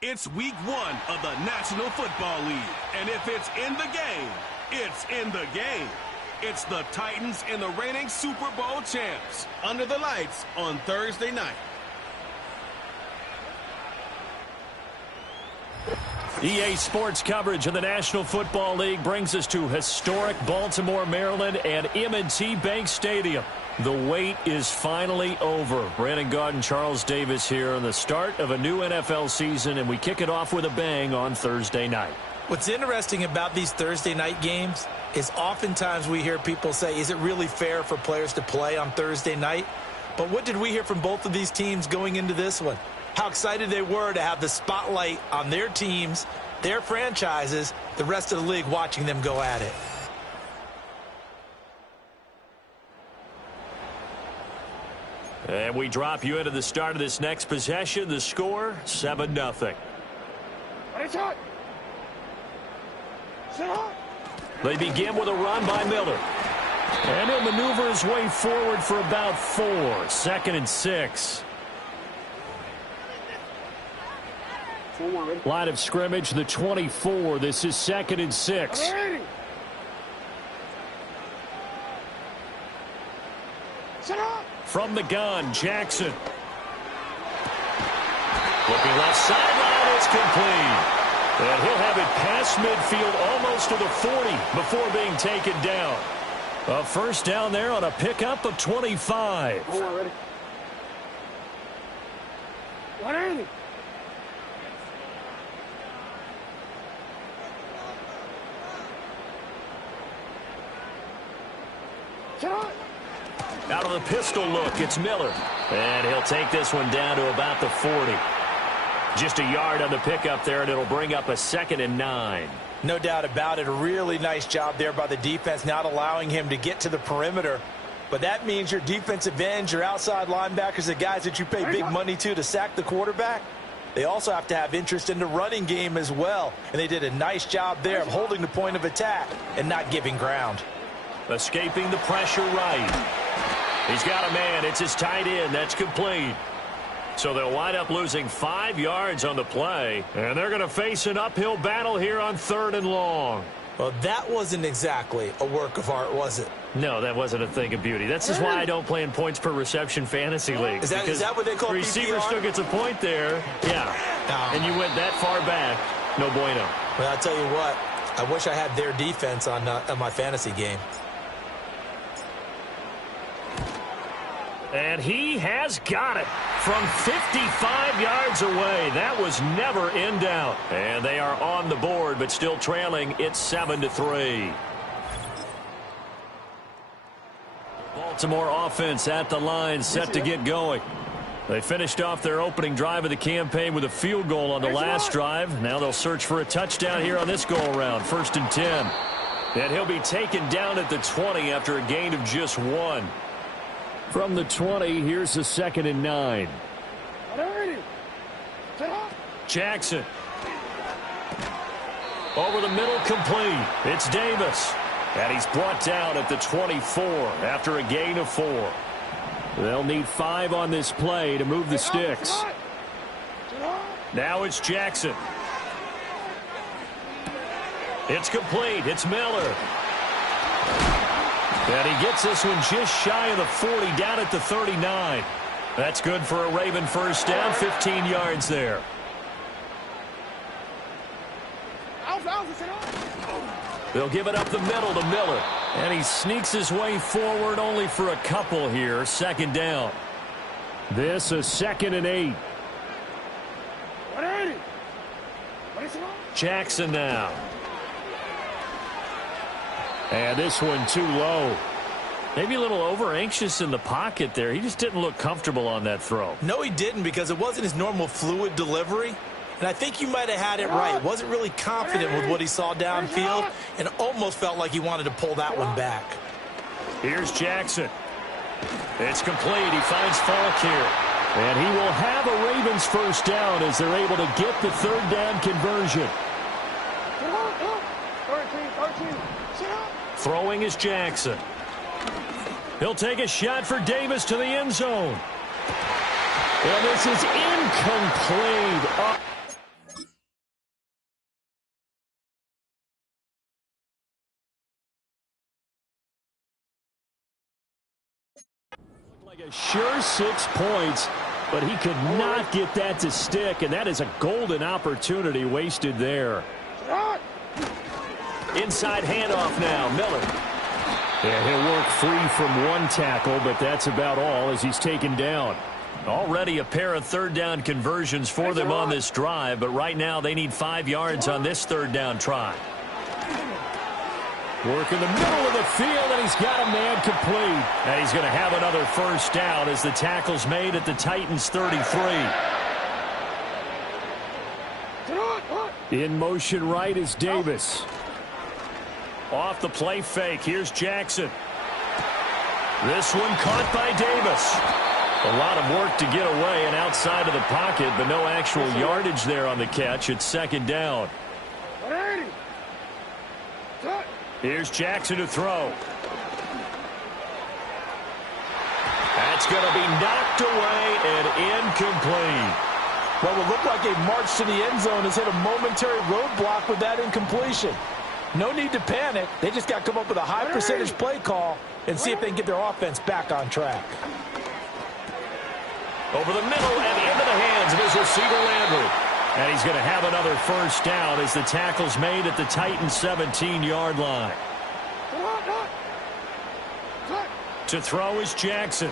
It's week 1 of the National Football League. And if it's in the game, it's in the game. It's the Titans and the reigning Super Bowl champs under the lights on Thursday night. EA Sports coverage of the National Football League brings us to historic Baltimore, Maryland and M&T Bank Stadium. The wait is finally over. Brandon Gaudin and Charles Davis here on the start of a new NFL season, and we kick it off with a bang on Thursday night. What's interesting about these Thursday night games is oftentimes we hear people say, is it really fair for players to play on Thursday night? But what did we hear from both of these teams going into this one? How excited they were to have the spotlight on their teams, their franchises, the rest of the league watching them go at it. And we drop you into the start of this next possession. The score, 7-0. They begin with a run by Miller. And he'll maneuver his way forward for about 4. 2nd and 6. Line of scrimmage, the 24. This is 2nd and 6. From the gun, Jackson. Looking left sideline, it's complete. And he'll have it past midfield almost to the 40 before being taken down. A first down there on a pickup of 25. Ready? 180. Out of the pistol look, it's Miller. And he'll take this one down to about the 40. Just a yard on the pickup there, and it'll bring up a 2nd and 9. No doubt about it. A really nice job there by the defense, not allowing him to get to the perimeter. But that means your defensive ends, your outside linebackers, the guys that you pay big money to sack the quarterback, they also have to have interest in the running game as well. And they did a nice job there of holding the point of attack and not giving ground. Escaping the pressure right. He's got a man. It's his tight end. That's complete. So they'll wind up losing 5 yards on the play. And they're going to face an uphill battle here on 3rd and long. Well, that wasn't exactly a work of art, was it? No, that wasn't a thing of beauty. That's just why I don't play in points per reception fantasy leagues. Is that what they call receiver PPR? Still gets a point there. Yeah. And you went that far back. No bueno. Well, I'll tell you what. I wish I had their defense on my fantasy game. And he has got it from 55 yards away. That was never in doubt. And they are on the board, but still trailing. It's 7-3. Baltimore offense at the line, set to get going. They finished off their opening drive of the campaign with a field goal on the last drive. Now they'll search for a touchdown here on this go-around. 1st and 10. And he'll be taken down at the 20 after a gain of just 1. From the 20, here's the 2nd and 9. Jackson. Over the middle, complete. It's Davis. And he's brought down at the 24 after a gain of 4. They'll need 5 on this play to move the sticks. Now it's Jackson. It's complete. It's Miller. And he gets this one just shy of the 40, down at the 39. That's good for a Raven first down, 15 yards there. They'll give it up the middle to Miller. And he sneaks his way forward only for a couple here, 2nd down. This is 2nd and 8. Jackson now. And this one too low. Maybe a little over-anxious in the pocket there. He just didn't look comfortable on that throw. No, he didn't, because it wasn't his normal fluid delivery. And I think you might have had it right. Wasn't really confident with what he saw downfield and almost felt like he wanted to pull that one back. Here's Jackson. It's complete. He finds Falk here. And he will have a Ravens first down as they're able to get the 3rd down conversion. Throwing is Jackson. He'll take a shot for Davis to the end zone. And this is incomplete. A sure 6 points, but he could not get that to stick, and that is a golden opportunity wasted there. Inside handoff now, Miller. Yeah, he'll work free from one tackle, but that's about all as he's taken down. Already a pair of third-down conversions for them on this drive, but right now they need 5 yards on this third-down try. Work in the middle of the field, and he's got a man complete. And he's going to have another first down as the tackle's made at the Titans' 33. In motion right is Davis. Off the play fake, here's Jackson. This one caught by Davis. A lot of work to get away and outside of the pocket, but no actual yardage there on the catch. It's second down. Here's Jackson to throw. That's going to be knocked away and incomplete. What will look like a march to the end zone has hit a momentary roadblock with that incompletion. No need to panic. They just got to come up with a high percentage play call and see if they can get their offense back on track. Over the middle and into the hands of his receiver, Landry. And he's going to have another first down as the tackle's made at the Titans' 17-yard line. To throw is Jackson.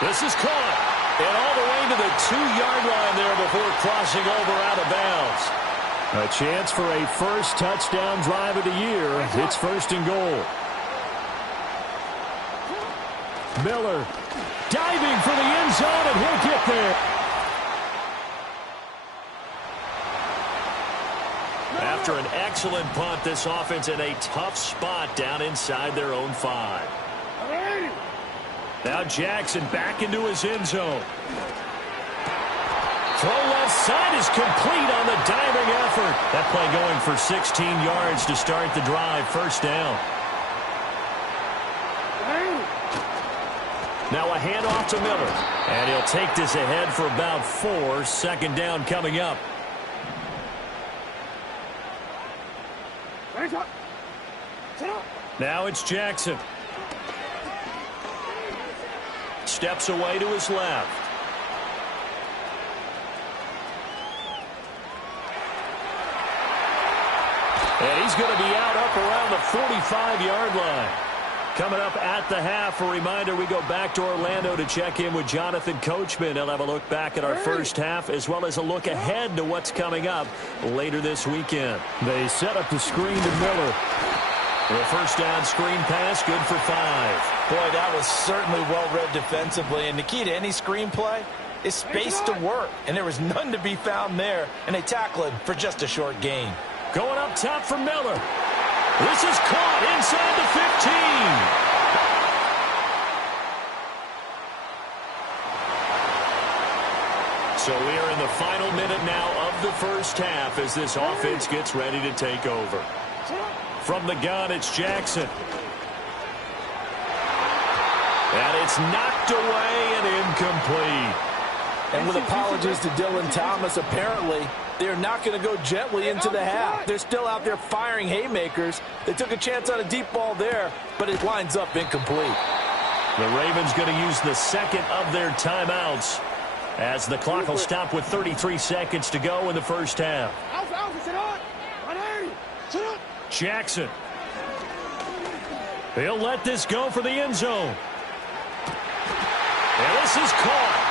This is caught. And all the way to the 2-yard line there before crossing over out of bounds. A chance for a first touchdown drive of the year. It's first and goal. Miller diving for the end zone, and he'll get there. After an excellent punt, this offense in a tough spot down inside their own 5. Now Jackson back into his end zone. Throw left side is complete on the diving effort. That play going for 16 yards to start the drive. First down. Now a handoff to Miller. And he'll take this ahead for about 4. Second down coming up. Now it's Jackson. Steps away to his left. And he's going to be out up around the 45-yard line. Coming up at the half, a reminder, we go back to Orlando to check in with Jonathan Coachman. He'll have a look back at our first half as well as a look ahead to what's coming up later this weekend. They set up the screen to Miller. The first down screen pass, good for 5. Boy, that was certainly well-read defensively. And the key to any screen play is space to work. And there was none to be found there. And they tackle it for just a short gain. Going up top for Miller. This is caught inside the 15. So we are in the final minute now of the first half as this offense gets ready to take over. From the gun, it's Jackson. And it's knocked away and incomplete. And with apologies to Dylan Thomas, apparently they're not going to go gently into the half. They're still out there firing haymakers. They took a chance on a deep ball there, but it winds up incomplete. The Ravens going to use the second of their timeouts as the clock will stop with 33 seconds to go in the first half. Jackson. He'll let this go for the end zone. And this is caught.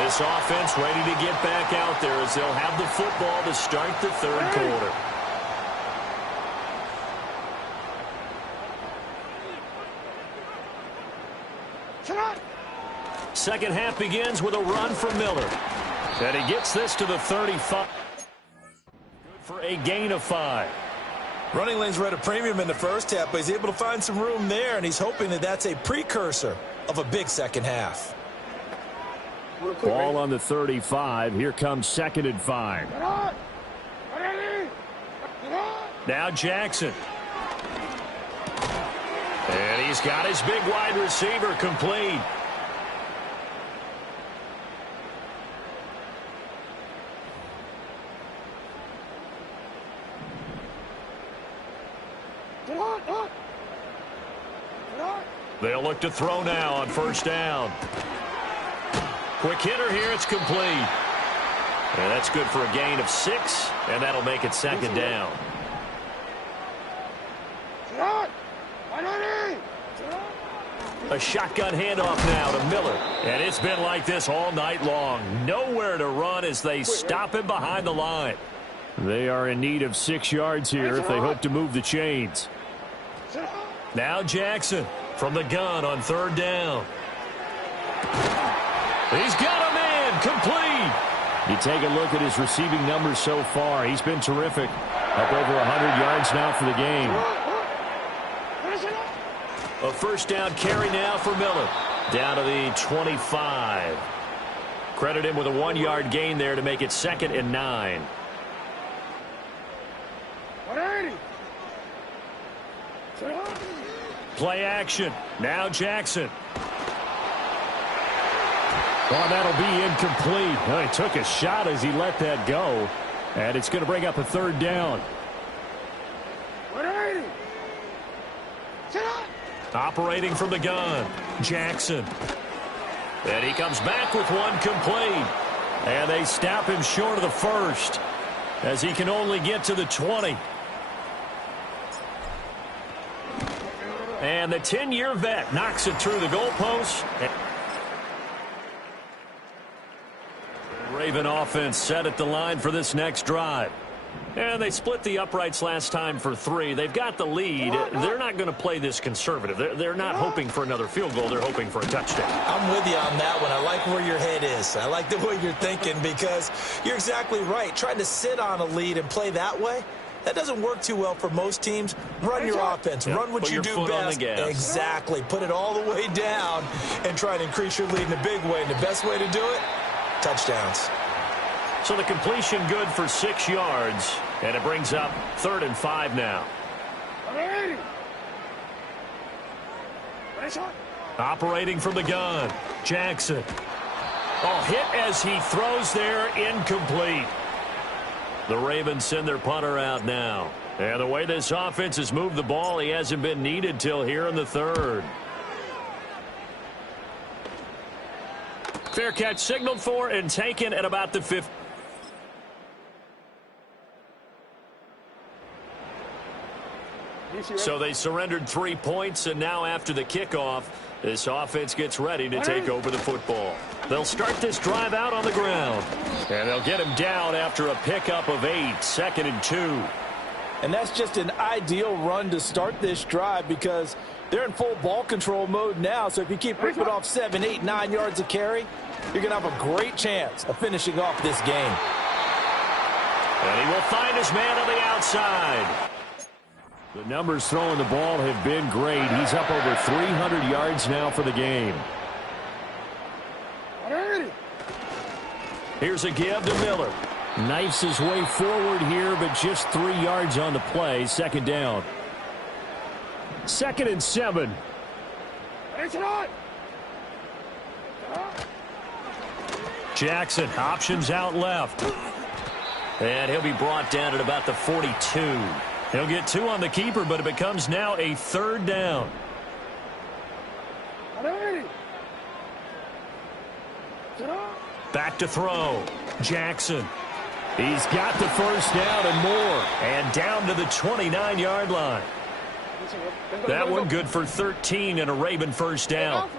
This offense ready to get back out there as they'll have the football to start the third quarter. Second half begins with a run for Miller. And he gets this to the 35. Good for a gain of 5. Running lanes were at a premium in the first half, but he's able to find some room there, and he's hoping that that's a precursor of a big second half. Ball on the 35. Here comes 2nd and 5. Now Jackson. And he's got his big wide receiver complete. They'll look to throw now on first down. Quick hitter here. It's complete. And that's good for a gain of 6, and that'll make it 2nd down. A shotgun handoff now to Miller. And it's been like this all night long. Nowhere to run as they stop him behind the line. They are in need of 6 yards here if they hope to move the chains. Now Jackson from the gun on 3rd down. He's got a man complete. You take a look at his receiving numbers so far. He's been terrific. Up over 100 yards now for the game. A first down carry now for Miller. Down to the 25. Credit him with a 1-yard gain there to make it 2nd and 9. Play action. Now Jackson. Oh, that'll be incomplete. Well, he took a shot as he let that go. And it's going to bring up a 3rd down. Operating from the gun. Jackson. And he comes back with one complete. And they stop him short of the 1st as he can only get to the 20. And the 10-year vet knocks it through the goalpost. Raven offense set at the line for this next drive. And they split the uprights last time for 3. They've got the lead. They're not going to play this conservative. They're not hoping for another field goal. They're hoping for a touchdown. I'm with you on that one. I like where your head is. I like the way you're thinking because you're exactly right. Trying to sit on a lead and play that way, that doesn't work too well for most teams. Run your offense. Yep. Run what Put you your do foot on best. the gas. Exactly. Put it all the way down and try and increase your lead in a big way. And the best way to do it, touchdowns. So the completion good for 6 yards. And it brings up 3rd and 5 now. Operating from the gun. Jackson. Oh, hit as he throws there. Incomplete. The Ravens send their punter out now. And the way this offense has moved the ball, he hasn't been needed till here in the 3rd. Fair catch signaled for and taken at about the 50. So they surrendered 3 points, and now after the kickoff, this offense gets ready to take over the football. They'll start this drive out on the ground. And they'll get him down after a pickup of 8, 2nd and 2. And that's just an ideal run to start this drive because they're in full ball control mode now. So if you keep ripping off 7, 8, 9 yards of carry, you're going to have a great chance of finishing off this game. And he will find his man on the outside. The numbers throwing the ball have been great. He's up over 300 yards now for the game. Here's a give to Miller. Knifes his way forward here, but just 3 yards on the play. 2nd down. 2nd and 7. Jackson options out left. And he'll be brought down at about the 42. He'll get 2 on the keeper, but it becomes now a 3rd down. Back to throw. Jackson. He's got the first down and more. And down to the 29-yard line. That one good for 13 and a Raven first down.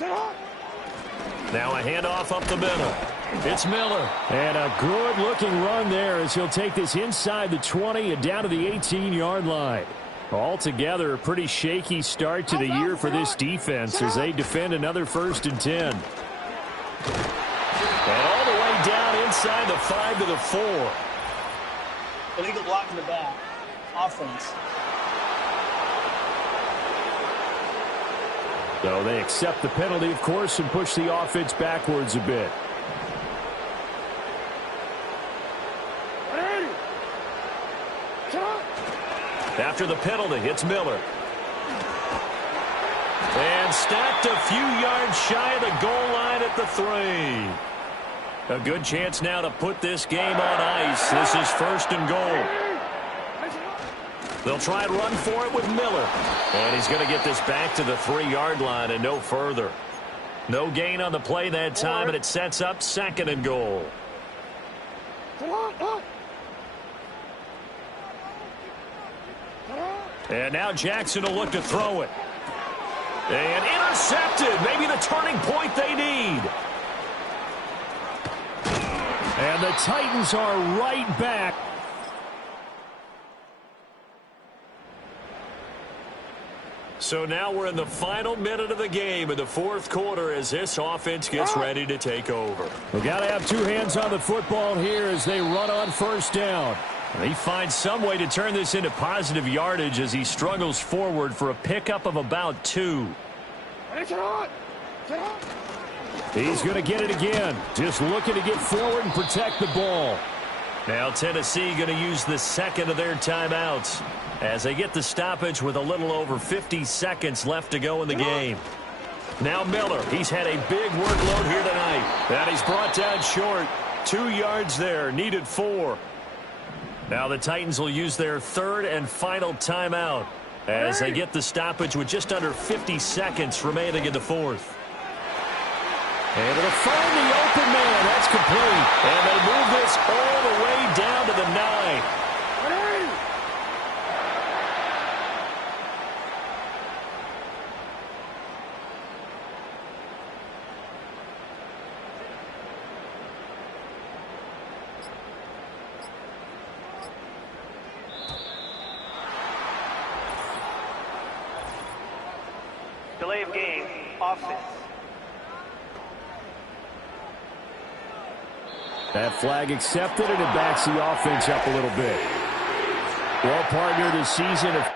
Now a handoff up the middle. It's Miller. And a good-looking run there as he'll take this inside the 20 and down to the 18-yard line. Altogether, a pretty shaky start to the year for this defense as they defend another 1st and 10. And all the way down inside the 5 to the 4. Illegal block in the back. Offense. So they accept the penalty, of course, and push the offense backwards a bit. After the penalty, it's Miller. And stacked a few yards shy of the goal line at the 3. A good chance now to put this game on ice. This is 1st and goal. They'll try and run for it with Miller. And he's going to get this back to the 3-yard line and no further. No gain on the play that time, and it sets up 2nd and goal. And now Jackson will look to throw it. And intercepted. Maybe the turning point they need. And the Titans are right back. So now we're in the final minute of the game in the 4th quarter as this offense gets ready to take over. We've got to have 2 hands on the football here as they run on 1st down. He finds some way to turn this into positive yardage as he struggles forward for a pickup of about 2. He's going to get it again. Just looking to get forward and protect the ball. Now Tennessee going to use the 2nd of their timeouts as they get the stoppage with a little over 50 seconds left to go in the game. Now Miller. He's had a big workload here tonight. And he's brought down short. 2 yards there. Needed 4. Now the Titans will use their 3rd and final timeout as they get the stoppage with just under 50 seconds remaining in the 4th. Able to find the open man. That's complete. And they move this all the way down to the 9. Delay of game, offense. That flag accepted, and it backs the offense up a little bit. Well, partner, this season of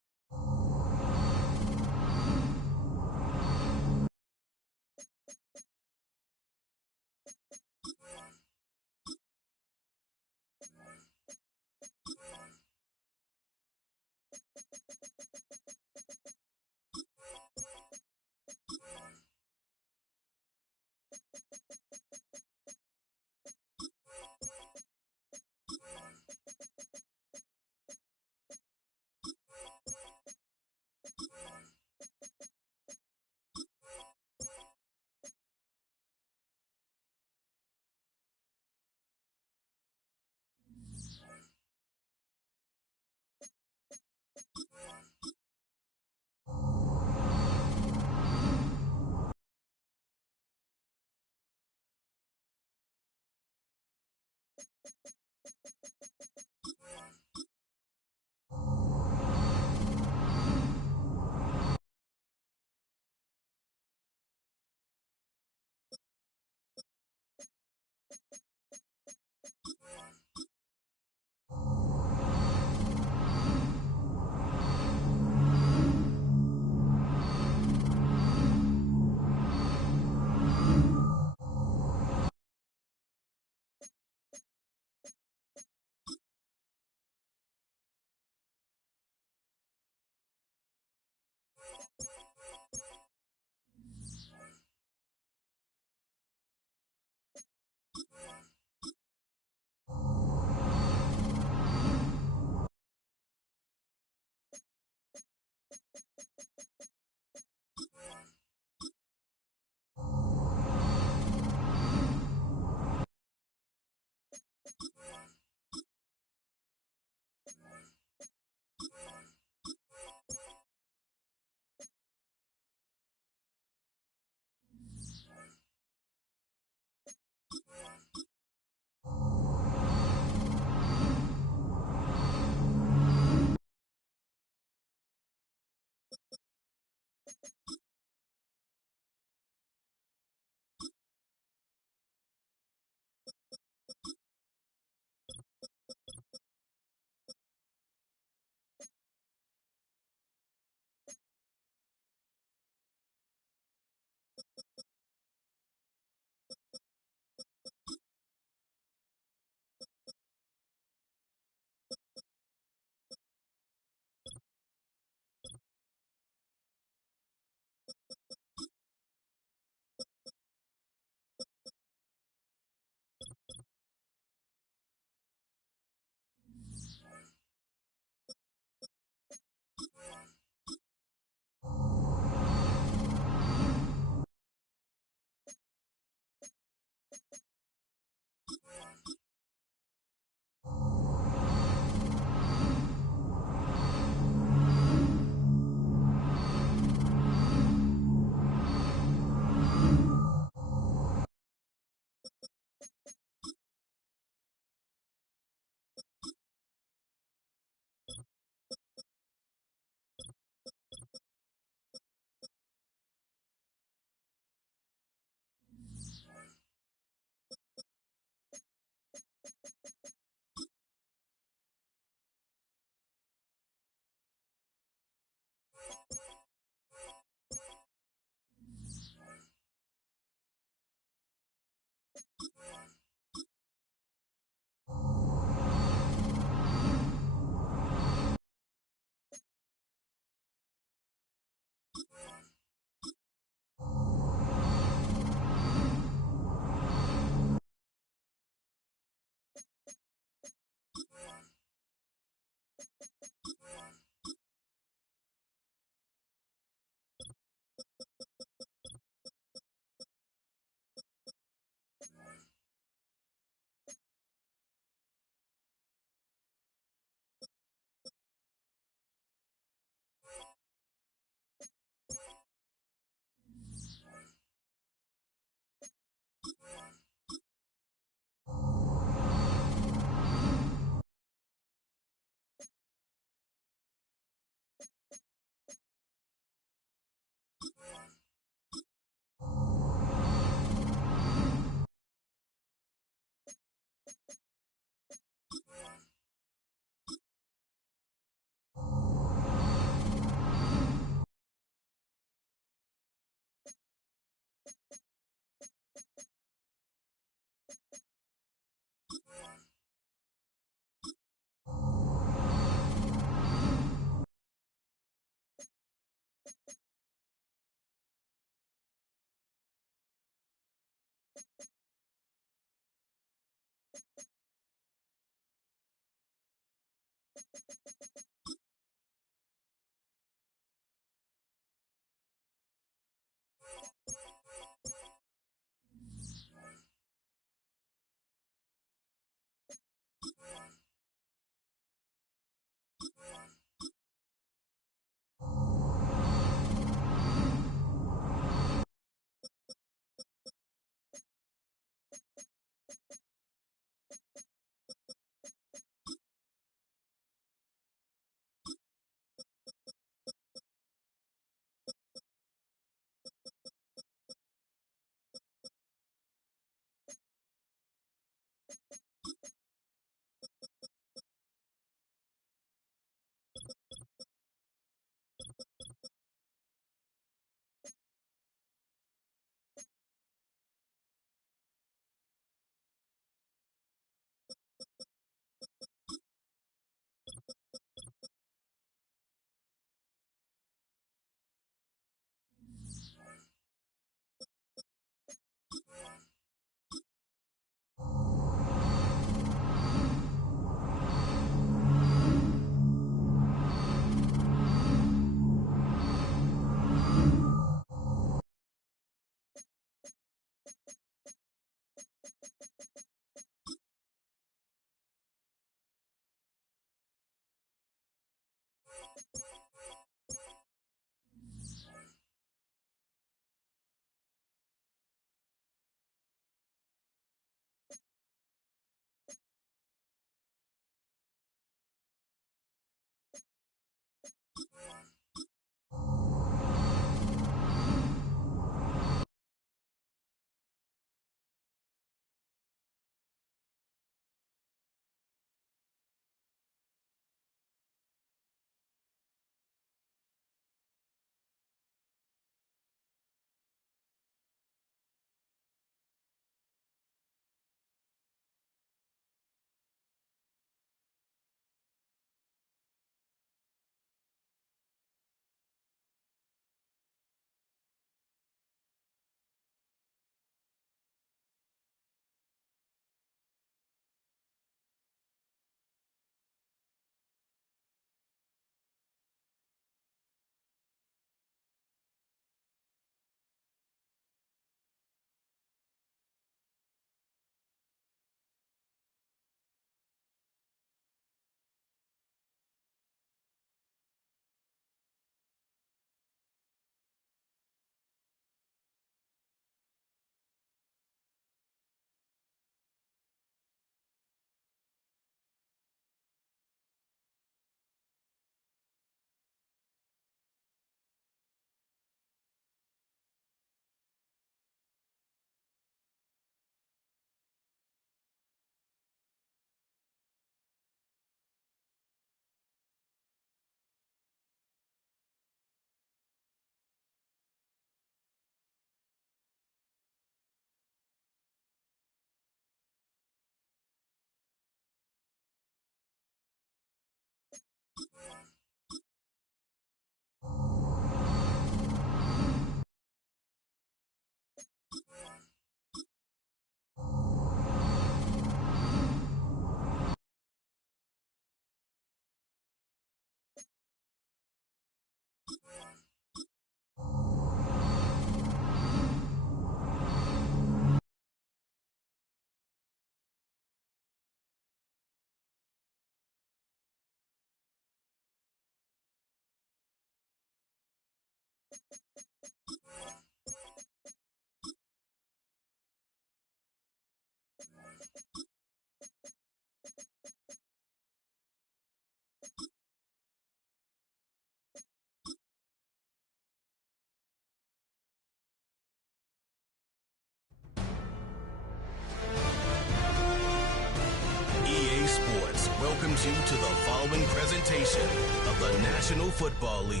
welcomes you to the following presentation of the National Football League.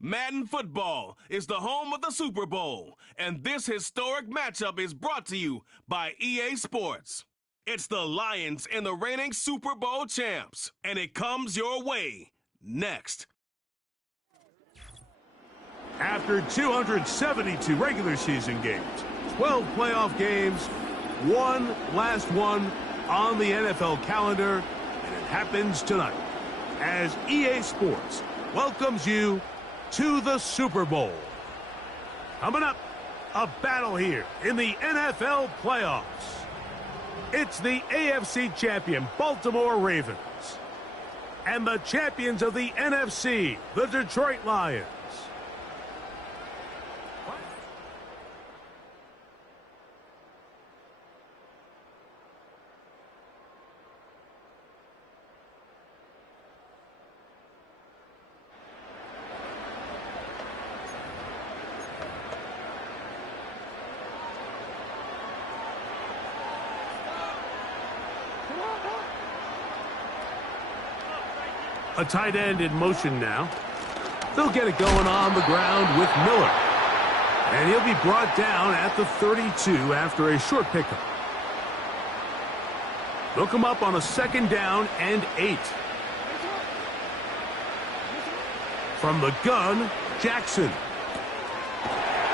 Madden Football is the home of the Super Bowl, and this historic matchup is brought to you by EA Sports. It's the Lions and the reigning Super Bowl champs, and it comes your way next. After 272 regular season games, 12 playoff games, one last one on the NFL calendar, and it happens tonight as EA Sports welcomes you to the Super Bowl. Coming up, a battle here in the NFL playoffs. It's the AFC champion Baltimore Ravens and the champions of the NFC, the Detroit Lions. A tight end in motion now. They'll get it going on the ground with Miller. And he'll be brought down at the 32 after a short pickup. They'll come up on a 2nd down and 8. From the gun, Jackson.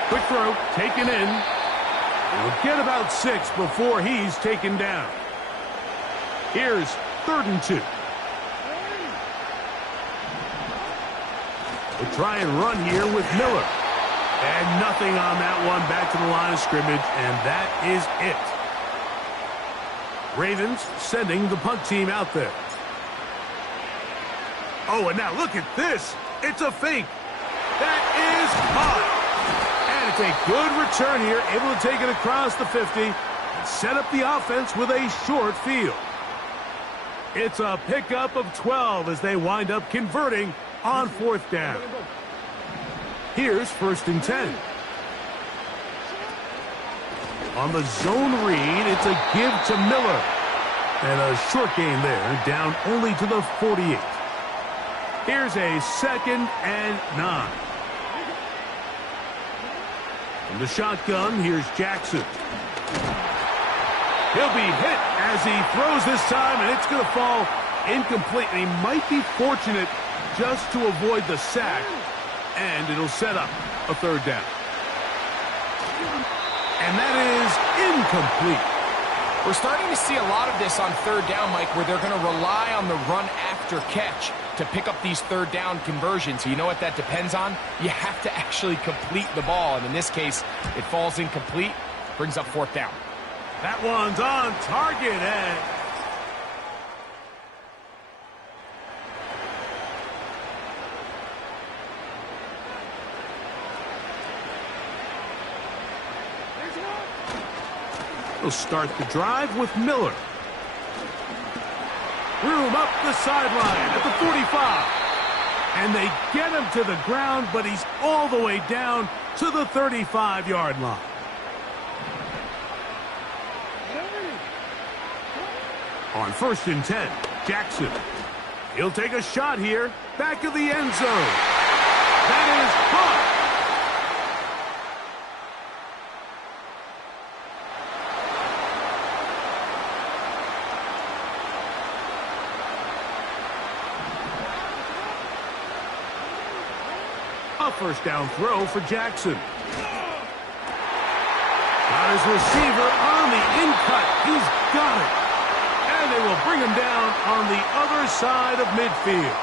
Quick throw, taken in. He'll get about 6 before he's taken down. Here's 3rd and 2. We'll try and run here with Miller. And nothing on that one, back to the line of scrimmage, and that is it. Ravens sending the punt team out there. Oh, and now look at this. It's a fake. That is caught. And it's a good return here, able to take it across the 50 and set up the offense with a short field. It's a pickup of 12 as they wind up converting on 4th down. Here's 1st and 10. On the zone read, it's a give to Miller. And a short gain there, down only to the 48. Here's a 2nd and 9. From the shotgun, here's Jackson. He'll be hit as he throws this time, and it's going to fall incomplete. And he might be fortunate just to avoid the sack, and it'll set up a 3rd down. And that is incomplete. We're starting to see a lot of this on 3rd down, Mike, where they're going to rely on the run after catch to pick up these 3rd down conversions. So you know what that depends on? You have to actually complete the ball, and in this case, it falls incomplete, brings up 4th down. That one's on target, and we'll start the drive with Miller. Room up the sideline at the 45. And they get him to the ground, but he's all the way down to the 35-yard line. On 1st and 10, Jackson. He'll take a shot here, back of the end zone. That is caught. A 1st down throw for Jackson. Got his receiver on the in-cut. He's got it. And they will bring him down on the other side of midfield.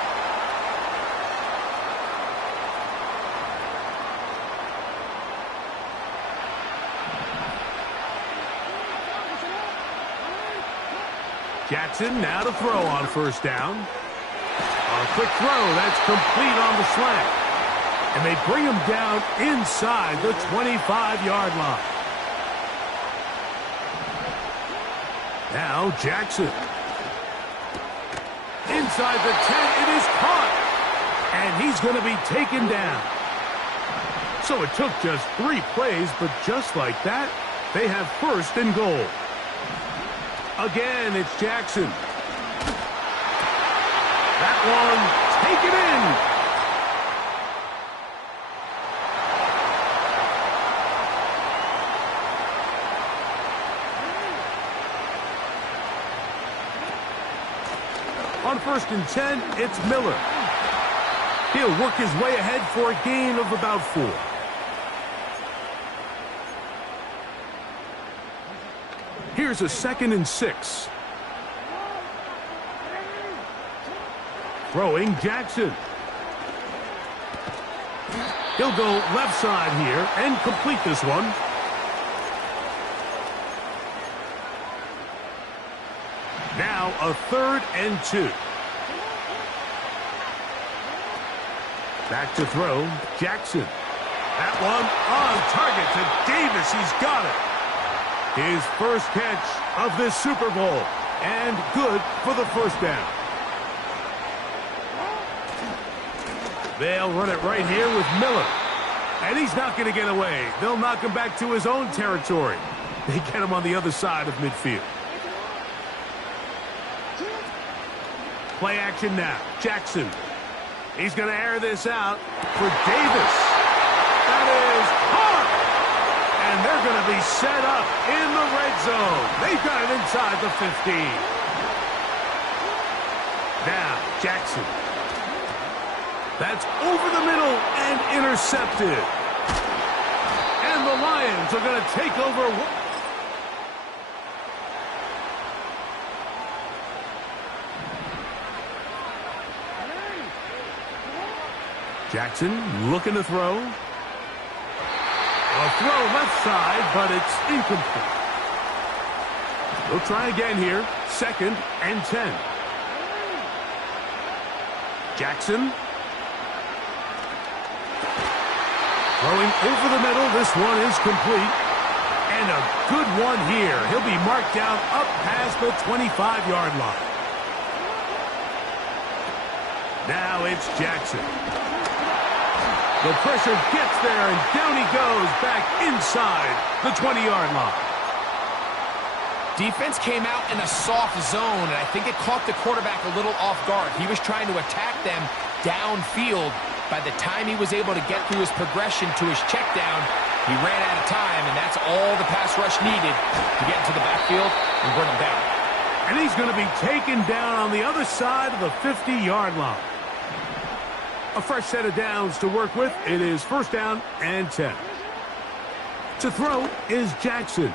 Jackson now to throw on 1st down. A quick throw, that's complete on the slant. And they bring him down inside the 25-yard line. Now Jackson. Inside the 10, it is caught. And he's going to be taken down. So it took just 3 plays, but just like that, they have 1st and goal. Again, it's Jackson. That one, take it in. On 1st and 10, it's Miller. He'll work his way ahead for a gain of about 4. Here's a 2nd and 6. Throwing Jackson. He'll go left side here and complete this one. Now a 3rd and 2. Back to throw, Jackson. That one on target to Davis. He's got it. His first catch of this Super Bowl. And good for the first down. They'll run it right here with Miller. And he's not going to get away. They'll knock him back to his own territory. They get him on the other side of midfield. Play action now. Jackson. He's going to air this out for Davis. That is hard. And they're going to be set up in the red zone. They've got it inside the 15. Now, Jackson. That's over the middle and intercepted. And the Lions are going to take over. Jackson looking to throw. A throw left side, but it's incomplete. We'll try again here. 2nd and 10. Jackson. Throwing over the middle. This one is complete. And a good one here. He'll be marked down up past the 25-yard line. Now it's Jackson. The pressure gets there, and down he goes back inside the 20-yard line. Defense came out in a soft zone, and I think it caught the quarterback a little off guard. He was trying to attack them downfield. By the time he was able to get through his progression to his check down, he ran out of time, and that's all the pass rush needed to get into the backfield and bring him down. And he's going to be taken down on the other side of the 50-yard line. A fresh set of downs to work with. It is 1st down and 10. To throw is Jackson.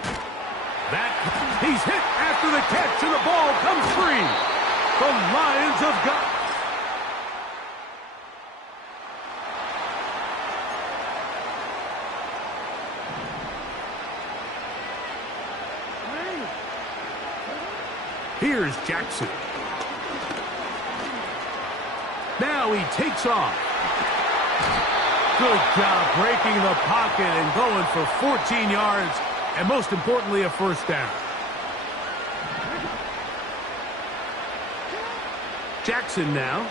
He's hit after the catch, and the ball comes free. The Lions have got. Here's Jackson. Now he takes off. Good job breaking the pocket and going for 14 yards, and most importantly, a 1st down. Jackson now.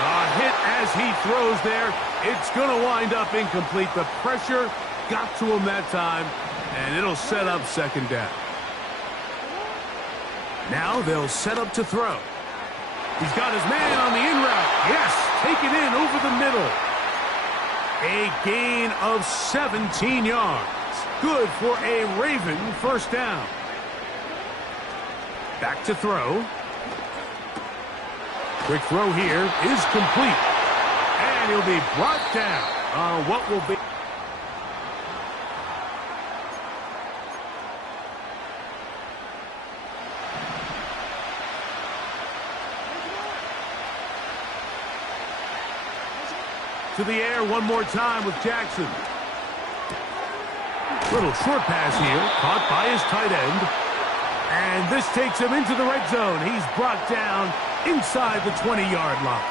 A hit as he throws there. It's going to wind up incomplete. The pressure got to him that time, and it'll set up 2nd down. Now they'll set up to throw. He's got his man on the in route. Yes, take it in over the middle. A gain of 17 yards. Good for a Raven 1st down. Back to throw. Quick throw here is complete. And he'll be brought down on what will be. To the air one more time with Jackson. Little short pass here, caught by his tight end. And this takes him into the red zone. He's brought down inside the 20-yard line.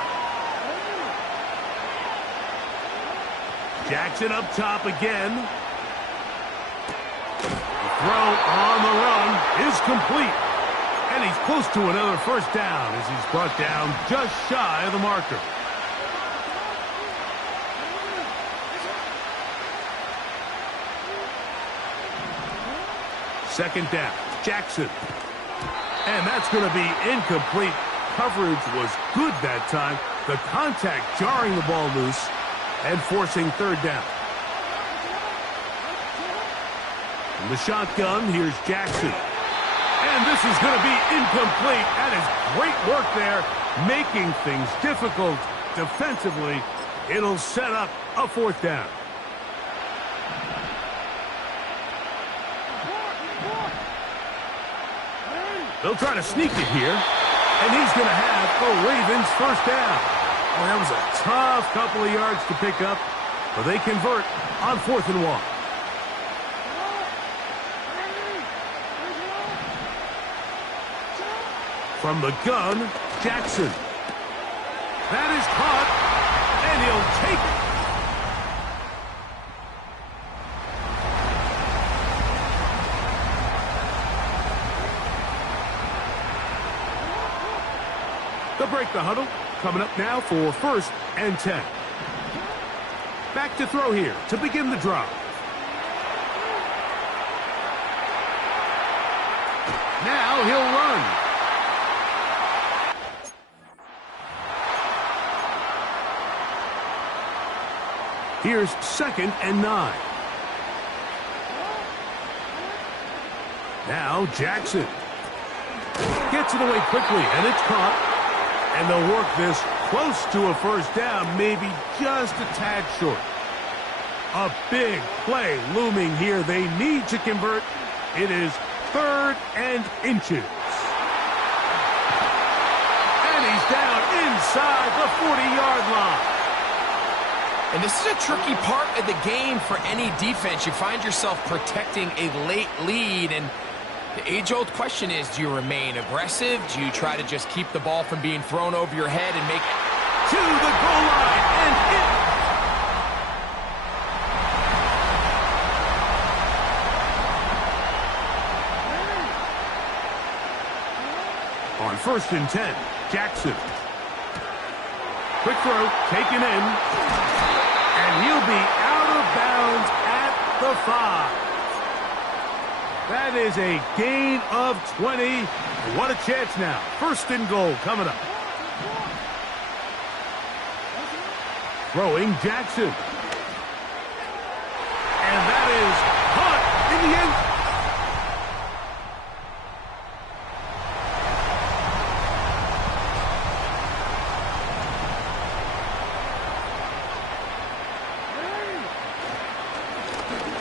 Jackson up top again. The throw on the run is complete. And he's close to another 1st down as he's brought down just shy of the marker. Second down. Jackson. And that's going to be incomplete. Coverage was good that time. The contact jarring the ball loose and forcing third down. In the shotgun, here's Jackson. And this is going to be incomplete. That is great work there, making things difficult defensively. It'll set up a fourth down. They'll try to sneak it here, and he's going to have the Ravens first down. Well, that was a tough couple of yards to pick up, but they convert on 4th and 1. From the gun, Jackson. That is caught, and he'll take it. They'll break the huddle. Coming up now for 1st and 10. Back to throw here to begin the drive. Now he'll run. Here's 2nd and 9. Now Jackson gets it away quickly, and it's caught. And they'll work this close to a first down, maybe just a tad short. A big play looming here. They need to convert. It is 3rd and inches. And he's down inside the 40-yard line. And this is a tricky part of the game for any defense. You find yourself protecting a late lead, and the age-old question is, do you remain aggressive? Do you try to just keep the ball from being thrown over your head and make it to the goal line and hit? On 1st and 10, Jackson. Quick throw, taken in, and he'll be out of bounds at the 5. That is a gain of 20. What a chance now. 1st and goal coming up. Throwing Jackson. And that is caught in the end.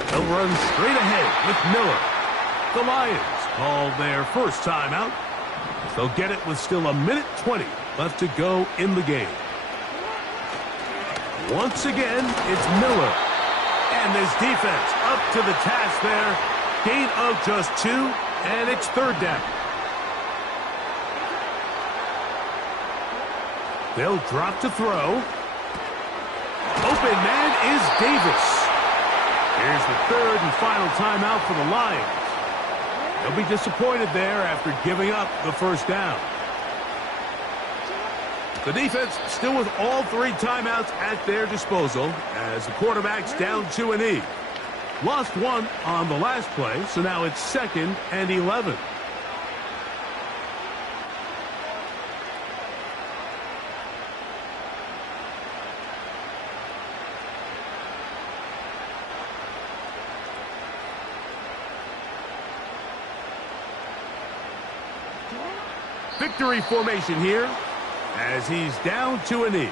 They'll run straight ahead with Miller. The Lions call their first timeout. They'll get it with still 1:20 left to go in the game. Once again, it's Miller. And this defense up to the task there. Gain of just 2, and it's 3rd down. They'll drop to throw. Open man is Davis. Here's the 3rd and final timeout for the Lions. They'll be disappointed there after giving up the first down. The defense still with all 3 timeouts at their disposal as the quarterback's down 2 and E. Lost 1 on the last play, so now it's 2nd and 11. Victory formation here as he's down 2 and E.